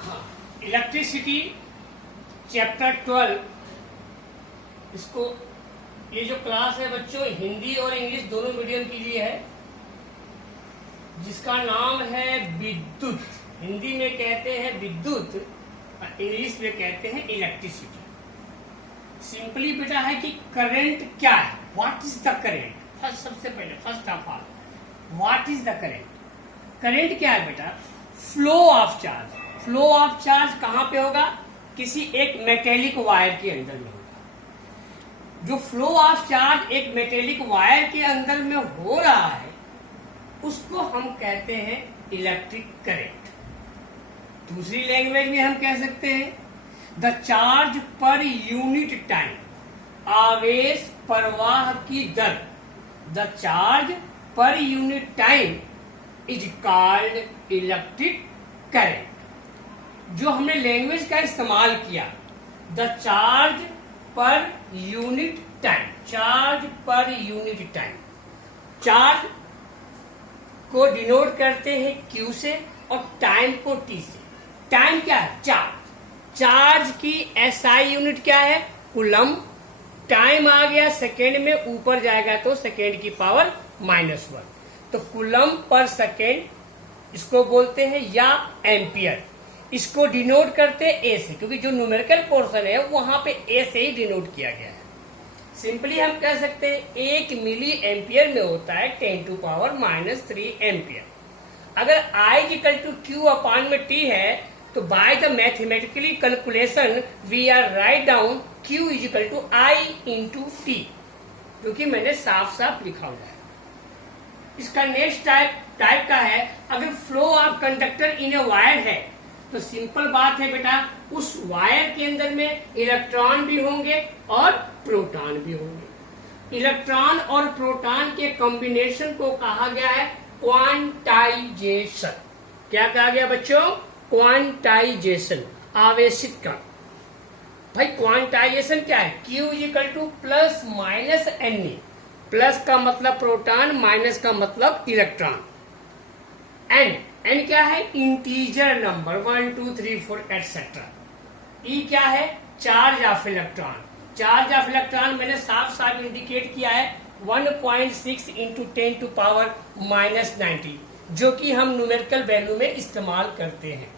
हाँ, electricity chapter 12, इसको ये जो क्लास है बच्चों हिंदी और इंग्लिश दोनों मीडियम के लिए है, जिसका नाम है विद्युत। हिंदी में कहते हैं विद्युत और इंग्लिश में कहते हैं इलेक्ट्रिसिटी। सिंपली बेटा है कि करंट क्या है, व्हाट इज द करंट। सबसे पहले first of all what is the current. Current क्या है बेटा, flow of charge. Flow of charge कहां पे होगा, किसी एक मेटेलिक वायर के अंदर में होगा। जो फ्लो ऑफ चार्ज एक मेटेलिक वायर के अंदर में हो रहा है उसको हम कहते हैं इलेक्ट्रिक करंट। दूसरी लैंग्वेज में हम कह सकते हैं the charge per unit time, आवेश प्रवाह की दर। The charge per unit time is called electric current. जो हमने लैंग्वेज का इस्तेमाल किया, the charge per unit time, charge per unit time. Charge को डिनोट करते हैं Q से और टाइम को T से। टाइम क्या है, चार्ज। चार्ज की SI यूनिट क्या है, कूलम। टाइम आ गया सेकेंड में, ऊपर जाएगा तो सेकेंड की पावर -1, तो कूलम पर सेकेंड इसको बोलते हैं, या एम्पियर। इसको डिनोट करते हैं A से, क्योंकि जो न्यूमेरिकल पोर्शन है वहां पे A से ही डिनोट किया गया है। सिंपली हम कह सकते हैं 1 मिली एम्पियर में होता है 10⁻³ एम्पियर। अगर I=Q/T है तो by the mathematically calculation we are write down Q=I×T, जो कि मैंने साफ साफ लिखा हुआ है। इसका नेक्स्ट टाइप का है, अगर flow of conductor in a wire है तो सिंपल बात है बेटा, उस वायर के अंदर में इलेक्ट्रॉन भी होंगे और प्रोटॉन भी होंगे। इलेक्ट्रॉन और प्रोटॉन के कॉम्बिनेशन को कहा गया है क्वांटाइजेशन। क्या कहा गया बच्चों, क्वांटाइजेशन, आवेशित कण। भाई क्वांटाइजेशन क्या है, Q=±Ne। प्लस का मतलब प्रोटॉन, माइनस का मतलब इलेक्ट्रॉन। एन क्या है, इंटीजर नंबर 1 2 3 4 एटसेट्रा। ई क्या है, charge of electron. Charge of electron मैंने साफ साफ इंडिकेट किया है 1.6 × 10⁻⁻90, जो कि हम न्यूमेरिकल वैल्यू में इस्तेमाल करते हैं।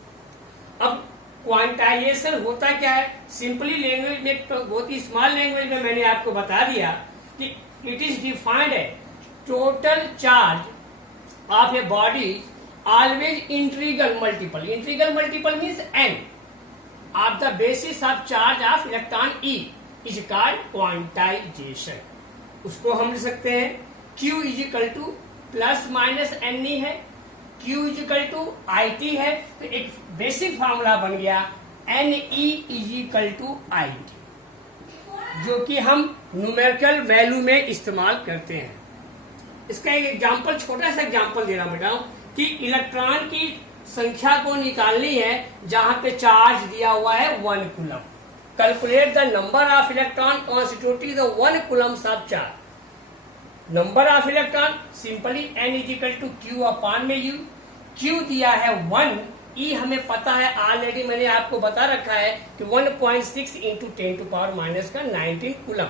अब क्वांटाइजेशन होता क्या है, सिंपली लैंग्वेज में, बहुत ही स्मॉल लैंग्वेज में मैंने आपको बता दिया कि इट इज डिफाइंड है total charge of a body always integral multiple means n of the basis of charge of electron E is called quantization। उसको हम लिख सकते हैं Q=±Ne है, Q=IT है, तो एक बेसिक फार्मूला बन गया Ne=IT, जो कि हम न्यूमेरिकल वैल्यू में इस्तेमाल करते हैं। इसका एक एग्जांपल, छोटा सा एग्जांपल दे रहा हूं बेटा कि इलेक्ट्रॉन की संख्या को निकालनी है जहां पे चार्ज दिया हुआ है 1 coulomb. Calculate the number of electron constituting the 1 Coulomb's of charge. Number of electron simply N=Q/U। Q दिया है 1, E हमें पता है, ऑलरेडी मैंने आपको बता रखा है कि 1.6 × 10⁻⁻19 कूलम।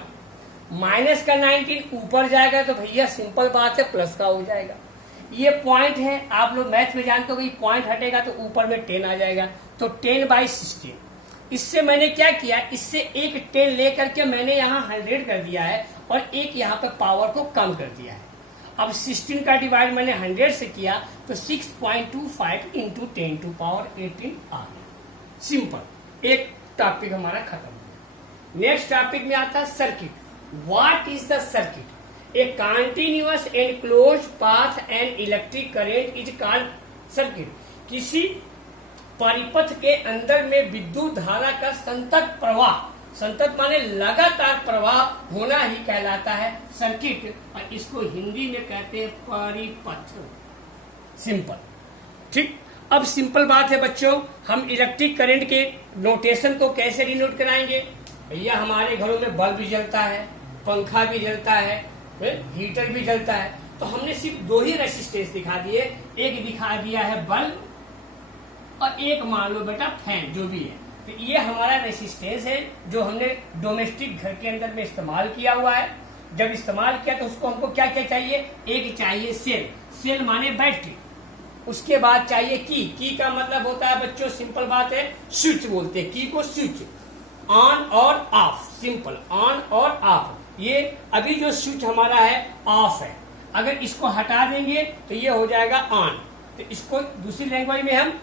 माइनस का 19 ऊपर जाएगा तो भैया सिंपल बात है प्लस का हो जाएगा। ये पॉइंट है, आप लोग मैथ में जानते हो कि पॉइंट हटेगा तो ऊपर में 10 आ जाएगा, तो 10/16। इससे मैंने क्या किया, इससे एक 10 लेकर के मैंने यहाँ 100 कर दिया है और एक यहाँ पे पावर को कम कर दिया है। अब 16 का डिवाइड मैंने 100 से किया तो 6.25 × 10⁻18 आ गया। सिंपल, एक टॉपिक हमारा खत्म। नेक्स्ट टॉपिक में आता है circuit. What is the circuit? A continuous and closed path and electric current is called circuit। किसी परिपथ के अंदर में विद्युत धारा का संतत प्रवाह, संतत माने लगातार प्रवाह होना ही कहलाता है सर्किट, और इसको हिंदी में कहते हैं परिपथ। सिंपल, ठीक। अब सिंपल बात है बच्चों, हम इलेक्ट्रिक करंट के नोटेशन को कैसे डिनोट कराएंगे। भैया हमारे घरों में बल्ब भी जलता है, पंखा भी जलता है, हीटर भी जलता है, तो हमने सिर्फ दो ही रेसिस्टेंस दिखा दिए, एक दिखा दिया है बल्ब और एक मान लो बेटा फैन, जो भी है। तो ये हमारा रेसिस्टेंस है जो हमने डोमेस्टिक घर के अंदर में इस्तेमाल किया हुआ है। जब इस्तेमाल किया तो उसको हमको क्या क्या चाहिए, एक चाहिए सेल, सेल माने बैटरी, उसके बाद चाहिए की का मतलब होता है बच्चों, सिंपल बात है, स्विच बोलते हैं की को, स्विच ऑन और ऑफ, सिंपल ऑन और ऑफ। ये अभी जो स्विच हमारा है ऑफ है, अगर इसको हटा देंगे तो ये हो जाएगा ऑन। तो इसको दूसरी लैंग्वेज में हम